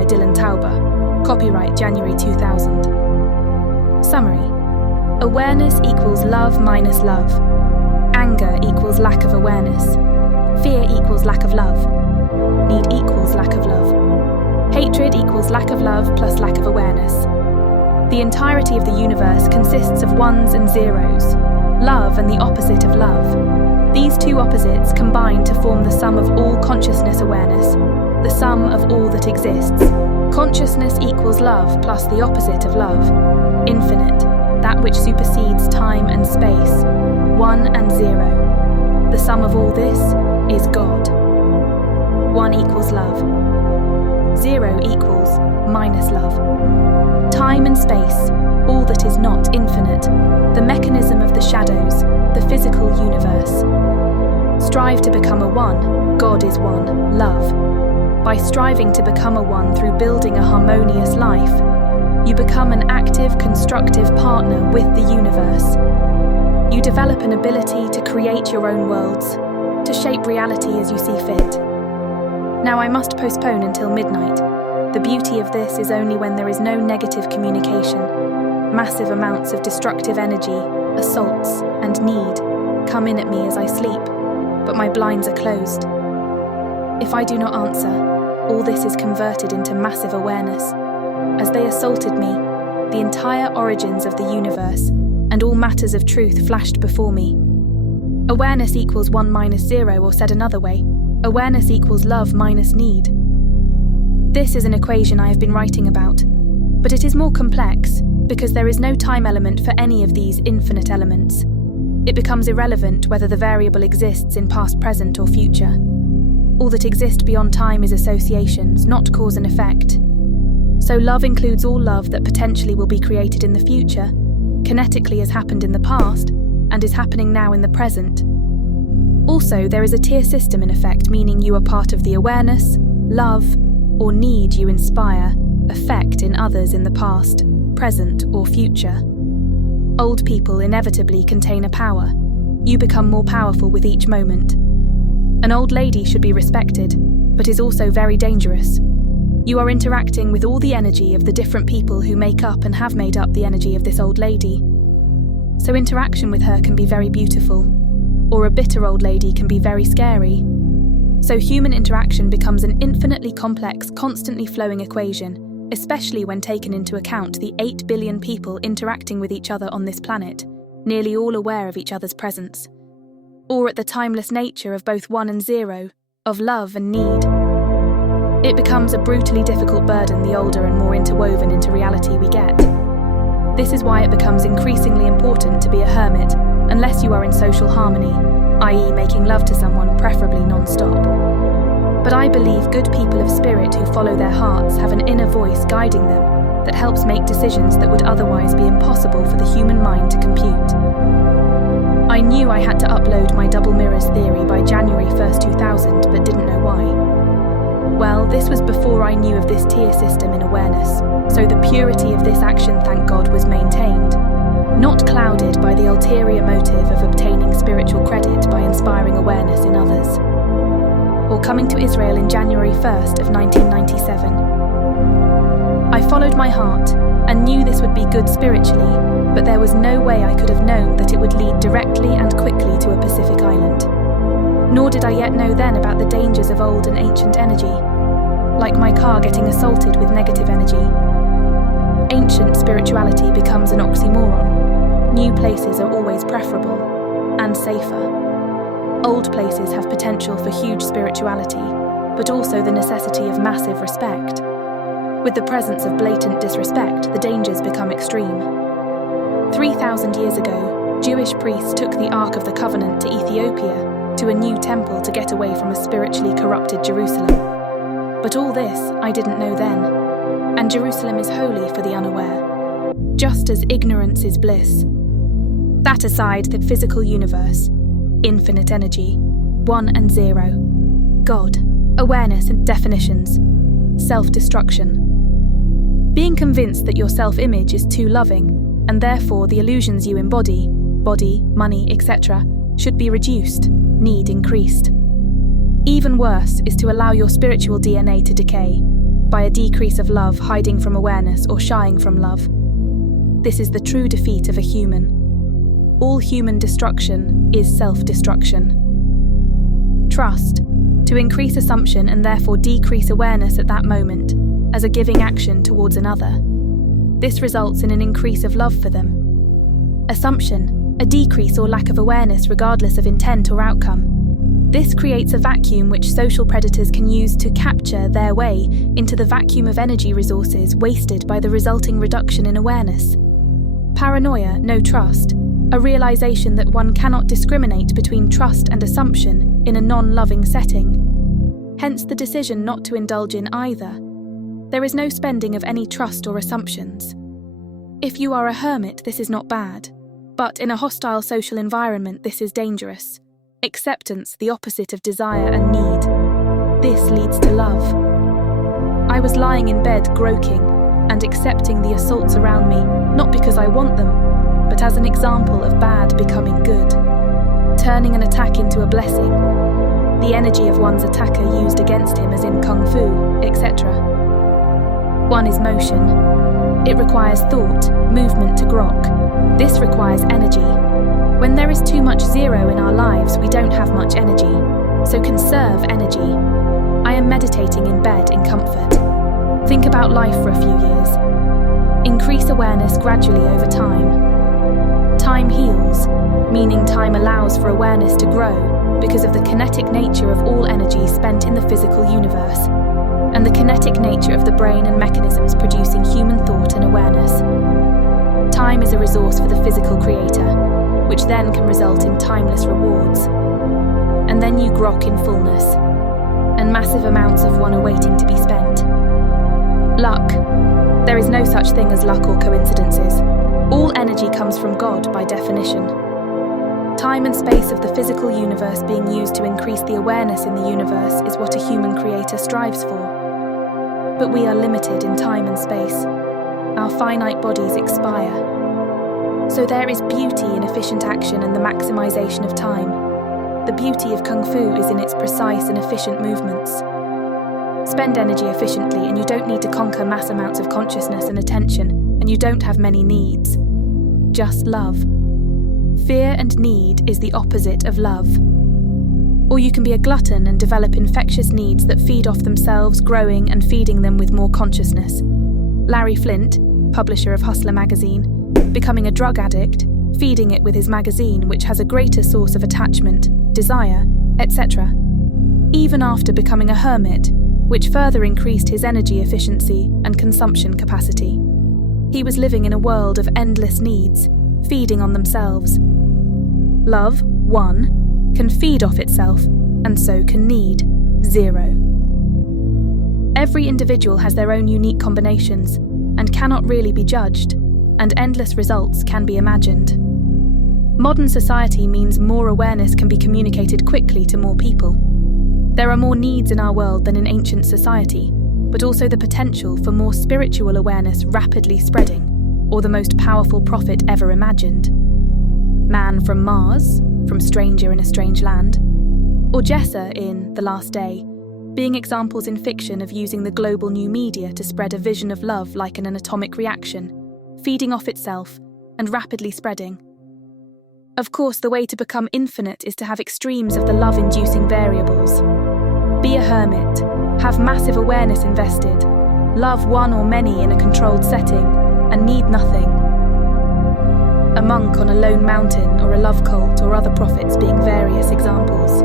by Dylan Tauber. Copyright January 2000. Summary. Awareness equals love minus love. Anger equals lack of awareness. Fear equals lack of love. Need equals lack of love. Hatred equals lack of love plus lack of awareness. The entirety of the universe consists of ones and zeros, love and the opposite of love. These two opposites combine to form the sum of all consciousness awareness, the sum of all that exists. Consciousness equals love plus the opposite of love, infinite, that which supersedes time and space, one and zero. The sum of all this is God. One equals love. Zero equals minus love. Time and space, all that is not infinite, the mechanism of the shadows, the physical universe. Strive to become a one, God is one, love. By striving to become a one through building a harmonious life, you become an active, constructive partner with the universe. You develop an ability to create your own worlds, to shape reality as you see fit. Now I must postpone until midnight. The beauty of this is only when there is no negative communication. Massive amounts of destructive energy, assaults, and need come in at me as I sleep, but my blinds are closed. If I do not answer, all this is converted into massive awareness. As they assaulted me, the entire origins of the universe and all matters of truth flashed before me. Awareness equals 1 minus 0, or said another way, awareness equals love minus need. This is an equation I have been writing about, but it is more complex because there is no time element for any of these infinite elements. It becomes irrelevant whether the variable exists in past, present, or future. All that exists beyond time is associations, not cause and effect. So love includes all love that potentially will be created in the future, kinetically has happened in the past, and is happening now in the present. Also, there is a tier system in effect, meaning you are part of the awareness, love, or need you inspire, affect in others in the past, present, or future. Old people inevitably contain a power. You become more powerful with each moment. An old lady should be respected, but is also very dangerous. You are interacting with all the energy of the different people who make up and have made up the energy of this old lady. So interaction with her can be very beautiful, or a bitter old lady can be very scary. So human interaction becomes an infinitely complex, constantly flowing equation, especially when taken into account the 8 billion people interacting with each other on this planet, nearly all aware of each other's presence. Or at the timeless nature of both one and zero, of love and need. It becomes a brutally difficult burden the older and more interwoven into reality we get. This is why it becomes increasingly important to be a hermit unless you are in social harmony, i.e. making love to someone, preferably non-stop. But I believe good people of spirit who follow their hearts have an inner voice guiding them that helps make decisions that would otherwise be impossible for the human mind to compute. I knew I had to upload my double mirrors theory by January 1st, 2000, but didn't know why. Well, this was before I knew of this tier system in awareness, so the purity of this action, thank God, was maintained, not clouded by the ulterior motive of obtaining spiritual credit by inspiring awareness in others. Or coming to Israel in January 1st of 1997. I followed my heart and knew this would be good spiritually, but there was no way I could have known that it would lead directly and quickly to a Pacific island. Nor did I yet know then about the dangers of old and ancient energy, like my car getting assaulted with negative energy. Ancient spirituality becomes an oxymoron. New places are always preferable and safer. Old places have potential for huge spirituality, but also the necessity of massive respect. With the presence of blatant disrespect, the dangers become extreme. 3,000 years ago, Jewish priests took the Ark of the Covenant to Ethiopia, to a new temple to get away from a spiritually corrupted Jerusalem. But all this I didn't know then, and Jerusalem is holy for the unaware, just as ignorance is bliss. That aside, the physical universe, infinite energy, one and zero, God, awareness and definitions, self-destruction. Being convinced that your self-image is too loving, and therefore the illusions you embody, body, money, etc., should be reduced, need increased. Even worse is to allow your spiritual DNA to decay, by a decrease of love hiding from awareness or shying from love. This is the true defeat of a human. All human destruction is self-destruction. Trust, to increase assumption and therefore decrease awareness at that moment, as a giving action towards another. This results in an increase of love for them. Assumption, a decrease or lack of awareness regardless of intent or outcome. This creates a vacuum which social predators can use to capture their way into the vacuum of energy resources wasted by the resulting reduction in awareness. Paranoia, no trust, a realization that one cannot discriminate between trust and assumption in a non-loving setting. Hence the decision not to indulge in either. There is no spending of any trust or assumptions. If you are a hermit, this is not bad, but in a hostile social environment, this is dangerous. Acceptance, the opposite of desire and need. This leads to love. I was lying in bed, croaking, and accepting the assaults around me, not because I want them, but as an example of bad becoming good, turning an attack into a blessing, the energy of one's attacker used against him as in kung fu, etc. One is motion. It requires thought, movement to grok. This requires energy. When there is too much zero in our lives, we don't have much energy, so conserve energy. I am meditating in bed in comfort. Think about life for a few years. Increase awareness gradually over time. Time heals, meaning time allows for awareness to grow because of the kinetic nature of all energy spent in the physical universe, and the kinetic nature of the brain and mechanisms producing human thought and awareness. Time is a resource for the physical creator, which then can result in timeless rewards. And then you grok in fullness, and massive amounts of one awaiting to be spent. Luck. There is no such thing as luck or coincidences. All energy comes from God by definition. Time and space of the physical universe being used to increase the awareness in the universe is what a human creator strives for. But we are limited in time and space. Our finite bodies expire. So there is beauty in efficient action and the maximization of time. The beauty of Kung Fu is in its precise and efficient movements. Spend energy efficiently and you don't need to conquer mass amounts of consciousness and attention, and you don't have many needs. Just love. Fear and need is the opposite of love. Or you can be a glutton and develop infectious needs that feed off themselves, growing and feeding them with more consciousness. Larry Flint, publisher of Hustler magazine, becoming a drug addict, feeding it with his magazine, which has a greater source of attachment, desire, etc. Even after becoming a hermit, which further increased his energy efficiency and consumption capacity. He was living in a world of endless needs, feeding on themselves. Love, 1, can feed off itself, and so can need, 0. Every individual has their own unique combinations, and cannot really be judged, and endless results can be imagined. Modern society means more awareness can be communicated quickly to more people. There are more needs in our world than in ancient society, but also the potential for more spiritual awareness rapidly spreading, or the most powerful prophet ever imagined. Man from Mars, from Stranger in a Strange Land, or Jessa in The Last Day, being examples in fiction of using the global new media to spread a vision of love like an atomic reaction, feeding off itself and rapidly spreading. Of course, the way to become infinite is to have extremes of the love-inducing variables. Be a hermit, have massive awareness invested, love one or many in a controlled setting, and need nothing. A monk on a lone mountain or a love cult or other prophets being various examples.